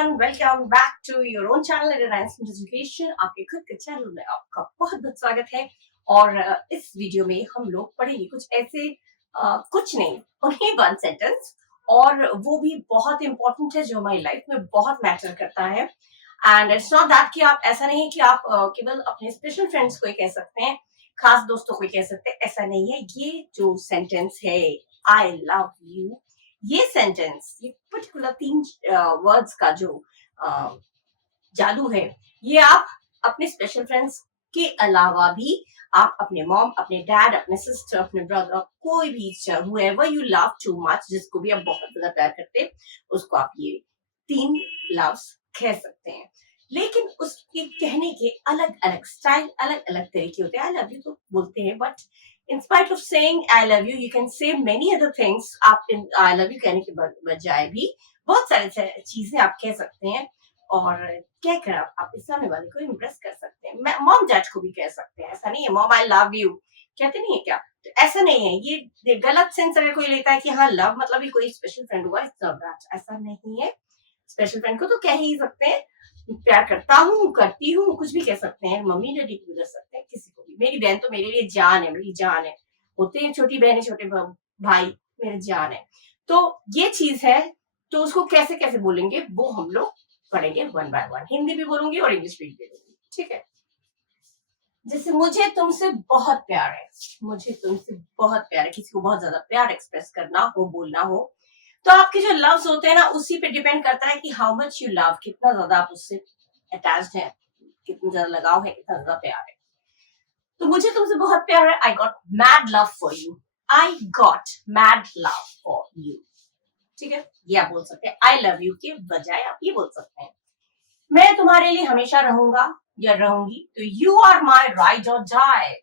everyone, welcome back to your own channel Reliance Education। आपके खुद के चैनल में आपका बहुत बहुत स्वागत है। और इस वीडियो में हम लोग पढ़ेंगे कुछ ऐसे कुछ नहीं, ओनली वन सेंटेंस, और वो भी बहुत इंपॉर्टेंट है जो हमारी लाइफ में बहुत मैटर करता है। एंड इट्स नॉट दैट कि आप, ऐसा नहीं है कि आप केवल अपने स्पेशल फ्रेंड्स को ही कह सकते हैं, खास दोस्तों को ही कह सकते हैं, ऐसा नहीं है। ये जो सेंटेंस है आई लव यू, ये सेंटेंस, ये पर्टिकुलर 3 वर्ड्स का जो जादू है, ये आप अपने स्पेशल फ्रेंड्स के अलावा भी आप अपने मॉम, अपने डैड, अपने सिस्टर, अपने ब्रदर, कोई भी whoever you love too much, जिसको भी आप बहुत ज्यादा प्यार करते हैं, उसको आप ये 3 लव्स कह सकते हैं। लेकिन उसके कहने के अलग अलग स्टाइल, अलग अलग तरीके होते हैं। आई लव यू तो बोलते हैं, but in spite of saying I love you, you can say many other things। आप इन I love you कहने के बजाय भी बहुत सारी चीजें आप कह सकते हैं, और कहकर आप इस सामने वाले को इम्प्रेस कर सकते हैं। मॉम डैड को भी कह सकते हैं, ऐसा नहीं है मॉम आई लव यू कहते नहीं है क्या? तो ऐसा नहीं है, ये गलत सेंस अगर कोई लेता है कि हाँ लव मतलब ही कोई स्पेशल फ्रेंड हुआ, ऐसा नहीं है। स्पेशल फ्रेंड को तो कह ही सकते हैं, प्यार करता हूँ, करती हूँ, कुछ भी कह सकते हैं। मम्मी डैडी को भी कर सकते हैं, किसी को भी। मेरी बहन तो मेरे लिए जान है, मेरी जान है। होते हैं छोटी बहनें, छोटे भाई मेरे जान है। तो ये चीज है, तो उसको कैसे कैसे बोलेंगे वो हम लोग पढ़ेंगे वन बाय वन। हिंदी भी बोलूंगी और इंग्लिश भी बोलूंगी, ठीक है? जैसे मुझे तुमसे बहुत प्यार है, मुझे तुमसे बहुत प्यार है, किसी को बहुत ज्यादा प्यार एक्सप्रेस करना हो, बोलना हो, तो आपके जो लव्स होते हैं ना, उसी पे डिपेंड करता है कि हाउ मच यू लव, कितना ज्यादा आप उससे अटैच्ड है, कितना ज्यादा लगाव है, कितना ज्यादा प्यार है। तो मुझे तुमसे बहुत प्यार है, I got mad love for you, I got mad love for you, ठीक है? ये आप बोल सकते हैं। आई लव यू के बजाय आप ये बोल सकते हैं, मैं तुम्हारे लिए हमेशा रहूंगा या रहूंगी, तो you are my ride or die,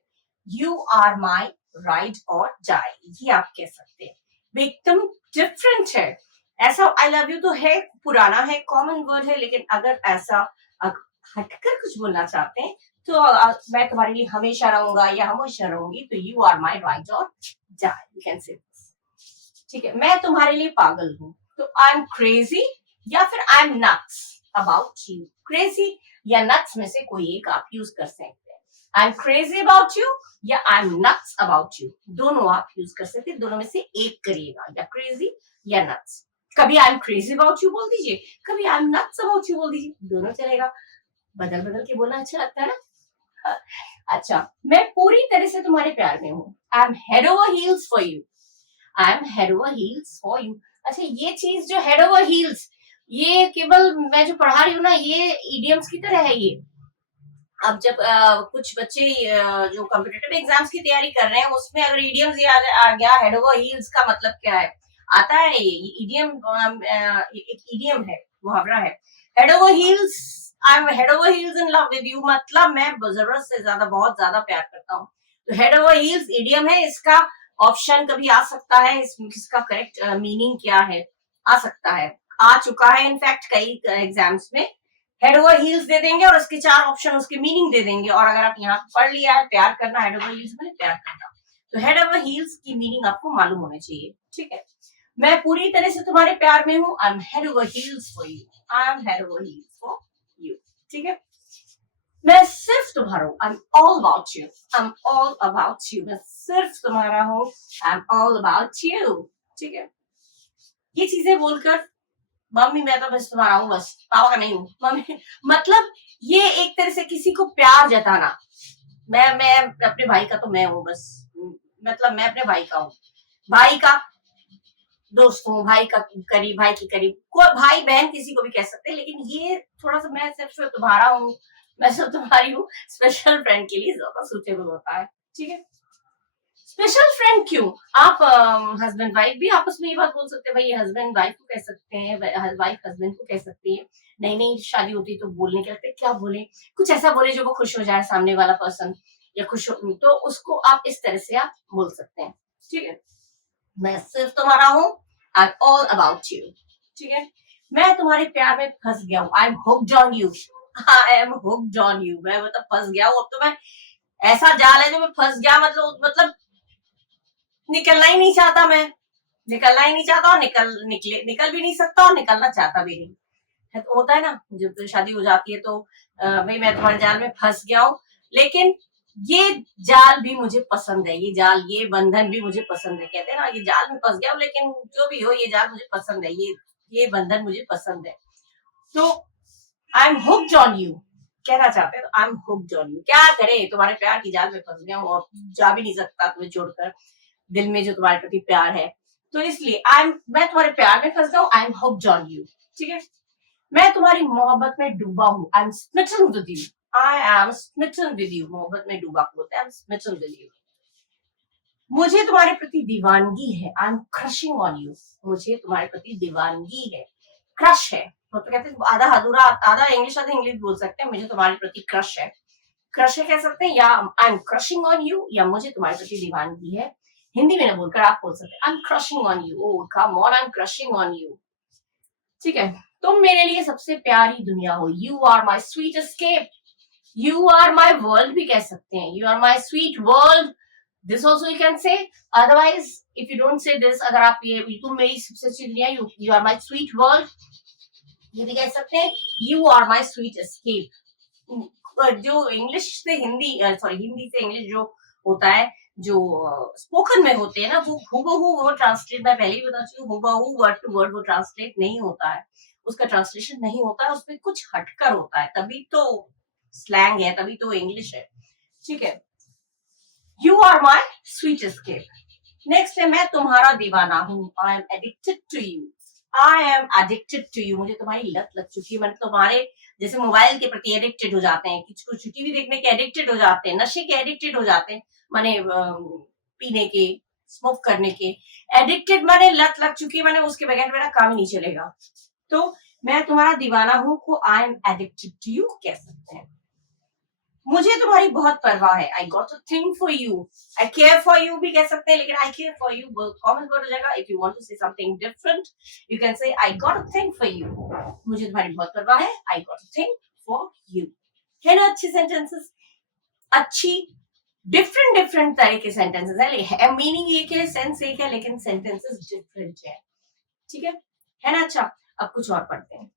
you are my ride or die, ये आप कह सकते हैं। एकदम डिफरेंट है। ऐसा आई लव यू तो है, पुराना है, कॉमन वर्ड है, लेकिन अगर ऐसा हटकर कुछ बोलना चाहते हैं तो मैं तुम्हारे लिए हमेशा रहूंगा या हमेशा रहूंगी, तो you are my ride or die, you can से, ठीक है? मैं तुम्हारे लिए पागल हूँ, तो आई एम क्रेजी या फिर I am nuts about you. Crazy या नट्स में से कोई एक आप यूज कर सकते हैं। I am crazy about you या I am nuts about you, दोनों आप यूज कर सकते हैं। दोनों में से एक करिएगा, या क्रेजी या नट्स। कभी आई एम क्रेजी अबाउट यू बोल दीजिए, कभी आई एम नट्स अबाउट यू बोल दीजिए, दोनों चलेगा। बदल बदल के बोलना अच्छा लगता है ना? अच्छा, मैं पूरी तरह से तुम्हारे प्यार में हूँ, I M head over heels for you, I M head over heels for you. अच्छा, ये चीज जो हेड ओवर हील्स, ये केवल मैं जो पढ़ा रही हूँ ना, ये इडियम्स की तरह है ये। अब जब कुछ बच्चे जो कॉम्पिटिटिव एग्जाम्स की तैयारी कर रहे हैं, उसमें अगर इडियम्स ये आ गया, हेड ओवर हील्स का मतलब क्या है, आता है ये इडियम, एक इडियम है, मुहावरा है। Head over heels, I am head over heels in love with you, मतलब मैं जरूरत से ज्यादा, बहुत ज्यादा प्यार करता हूँ। तो हेड ओवर हील्स इडियम है, इसका ऑप्शन कभी आ सकता है, इसका करेक्ट मीनिंग क्या है, आ सकता है, आ चुका है इनफैक्ट कई एग्जाम्स में। हेड ओवर हील्स दे देंगे और उसके 4 ऑप्शन, उसके मीनिंग दे देंगे। और अगर आप यहाँ पढ़ लिया है प्यार करना, हेड ओवर हील्स में प्यार करना, तो हेड ओवर हील्स की मीनिंग आपको मालूम होनी चाहिए, ठीक है? मैं पूरी तरह से तुम्हारे प्यार में हूँ, I M head over heels for you, I M head over heels for you, ठीक है? मैं सिर्फ तुम्हारा हूँ, I am all about you, I am all about you, मैं सिर्फ तुम्हारा हूँ, I am all about you, ठीक है? ये चीजें बोलकर, मम्मी मैं तो बस तुम्हारा हूँ, बस पापा का नहीं हूँ, मम्मी मतलब ये एक तरह से किसी को प्यार जताना। मैं अपने भाई का तो मैं हूँ बस, मतलब मैं अपने भाई का हूँ, भाई का दोस्त हूँ, भाई का करीब, भाई की करीब, कोई भाई बहन किसी को भी कह सकते हैं, लेकिन ये थोड़ा सा मैं सिर्फ तुम्हारा हूँ, मैं सिर्फ तुम्हारी हूँ, स्पेशल फ्रेंड के लिए ज्यादा सूटेबल होता है, ठीक है? स्पेशल फ्रेंड क्यों? आप हस्बैंड वाइफ भी आपस में ये बात बोल सकते हैं, भाई हस्बैंड वाइफ को कह सकते हैं, वाइफ हस्बैंड को कह सकती है। नई नई शादी होती तो बोलने के लगते क्या बोले, कुछ ऐसा बोले जो वो खुश हो जाए, सामने वाला पर्सन या खुश हो, तो उसको आप इस तरह से आप बोल सकते हैं, ठीक है? मैं सिर्फ तुम्हारा हूँ, I am all about you, ठीक है? मैं तुम्हारे प्यार में फंस गया हूँ, I am hooked on you, I am hooked on you, मैं मतलब फंस गया हूँ, अब तो मैं, ऐसा जाल है जो मैं फंस गया, मतलब निकलना ही नहीं चाहता, मैं निकलना ही नहीं चाहता, और निकल भी नहीं सकता, और निकलना चाहता भी नहीं, तो होता है ना, जब शादी हो जाती है तो भाई मैं तुम्हारे जाल में फंस गया हूँ, लेकिन ये जाल भी मुझे पसंद है, ये जाल, ये बंधन भी मुझे पसंद है। कहते हैं ना, ये जाल में फंस गया हूँ, लेकिन जो भी हो ये जाल मुझे पसंद है, ये बंधन मुझे पसंद है। तो आई एम हुक्ड ऑन यू कहना चाहते हैं, तो आई एम हुक्ड ऑन यू। क्या करे, तुम्हारे प्यार की जाल में फंस गया हूँ और जा भी नहीं सकता तुम्हें छोड़कर, दिल में जो तुम्हारे प्रति प्यार है। तो इसलिए मैं तुम्हारे प्यार में फंस गया हूँ, I am hooked on you. ठीक है, मैं तुम्हारी मोहब्बत में डूबा हूँ, I am smitten with you. I am smitten with you, मोहब्बत में डूबा बोलते हैं, I am smitten with you. मुझे तुम्हारे प्रति दीवानगी है, I am crushing on you. मुझे तुम्हारे प्रति दीवानगी है, क्रश है। तो कहते हैं आधा अधूरा, आधा इंग्लिश आधा इंग्लिश बोल सकते हैं। मुझे तुम्हारे प्रति क्रश है, क्रश है कह सकते हैं, या I am crushing on you, या मुझे तुम्हारे प्रति दीवानगी है। हिंदी में ना बोलकर आप बोल सकते हैं I am crushing on you, oh come on, I am crushing on you. ठीक है, तुम मेरे लिए सबसे प्यारी दुनिया हो, you are my sweet escape, you are my world भी कह सकते हैं, you are my sweet world, this also you can say. Otherwise if you don't say this, अगर आप ये तुम मेरी सबसे अच्छी दुनिया, you are my sweet world, ये भी कह सकते हैं, you are my sweet escape. जो इंग्लिश से हिंदी, सॉरी हिंदी से इंग्लिश जो होता है, जो स्पोकन में होते हैं ना, वो हूबहू वो ट्रांसलेट, मैं पहले ही बता चुकी हूँ, हूबहू वर्ड टू वर्ड वो ट्रांसलेट नहीं होता है, उसका ट्रांसलेशन नहीं होता है, उसमें कुछ हटकर होता है, तभी तो स्लैंग है, तभी तो इंग्लिश है। ठीक है, you are my sweet escape. Next है, मैं तुम्हारा दीवाना हूँ, I am addicted to you, I am addicted to you. मुझे तुम्हारी लत लग चुकी है, मैंने तुम्हारे जैसे मोबाइल के प्रति एडिक्टेड हो जाते हैं, कुछ टीवी देखने के एडिक्टेड हो जाते हैं, नशे के एडिक्टेड हो जाते हैं, माने पीने के, स्मोक करने के एडिक्टेड, माने लत लग चुकी है, माने उसके बगैर मेरा काम नहीं चलेगा। तो मैं तुम्हारा दीवाना हूँ को I am addicted to you कह सकते हैं। मुझे तुम्हारी बहुत परवाह है, I got a thing for you, I care for you भी कह सकते हैं, लेकिन I care for you common word हो जाएगा। If you want to say something different, you can say I got a thing for you, मुझे तुम्हारी बहुत परवाह है, I got a thing for you. है ना अच्छी सेंटेंसेस, अच्छी डिफरेंट तरह के सेंटेंसेस है, मीनिंग एक है, सेंस एक है, लेकिन सेंटेंसेस डिफरेंट है। ठीक है ना। अच्छा, अब कुछ और पढ़ते हैं।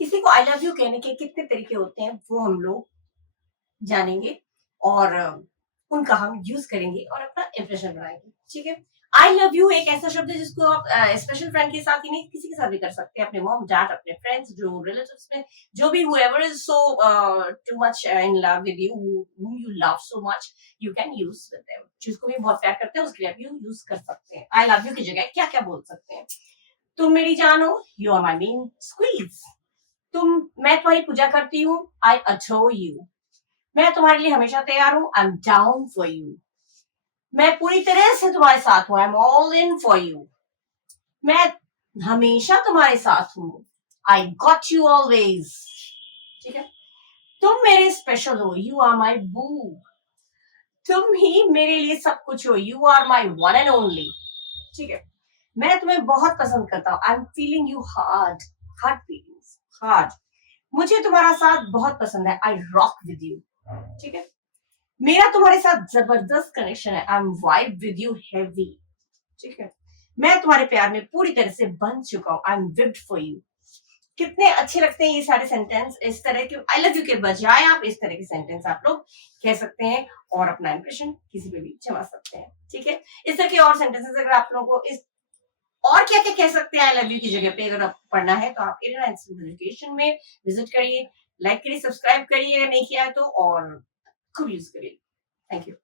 किसी को आई लव यू कहने के कितने तरीके होते हैं वो हम लोग जानेंगे, और उनका हम यूज करेंगे और अपना इंप्रेशन बनाएंगे। ठीक है, आई लव यू एक ऐसा शब्द है जिसको आप स्पेशल फ्रेंड के साथ ही नहीं, किसी के साथ भी कर सकते हैं, अपने मॉम डैड, अपने फ्रेंड्स, जो रिलेटिव्स में जो भी whoever is so too much in love with you, whom you love so much, you can use with them। जिसको भी बहुत प्यार करते हैं उसके लिए आप यू यूज कर सकते हैं। आई लव यू की जगह क्या क्या बोल सकते हैं, तुम मेरी जान हो, you are my main squeeze, मैं तुम्हारी पूजा करती हूँ, आई अडोर यू, मैं तुम्हारे लिए हमेशा तैयार हूँ, I am down for you, मैं पूरी तरह से तुम्हारे साथ हूँ, I am all in for you, मैं हमेशा तुम्हारे साथ हूँ, आई गॉट यू ऑलवेज। ठीक है, तुम मेरे स्पेशल हो, यू आर माई बू, तुम ही मेरे लिए सब कुछ हो, you are my one and only. ठीक है, मैं तुम्हें बहुत पसंद करता हूँ, I am feeling you hard, hard feelings, hard, मुझे तुम्हारा साथ बहुत पसंद है, आई रॉक विद यू। ठीक है, मेरा तुम्हारे साथ जबरदस्त कनेक्शन है, I M vibe with you heavy. ठीक है, मैं तुम्हारे प्यार में पूरी तरह से बंध चुका हूँ, I M whipped for you. कितने अच्छे लगते हैं ये सारे सेंटेंस। इस तरह के आई लव यू के बजाय आप इस तरह के सेंटेंस आप लोग कह सकते हैं और अपना इंप्रेशन किसी पे भी जमा सकते हैं। ठीक है, इस तरह के और सेंटेंसेस अगर आप लोगों को इस और क्या क्या कह सकते हैं आई लव यू की जगह पे अगर आप पढ़ना है तो आप इरेना इंस्टीट्यूट एजुकेशन में विजिट करिए, लाइक करिए, सब्सक्राइब करिए अगर नहीं किया है तो, और खूब यूज करिए। Thank you.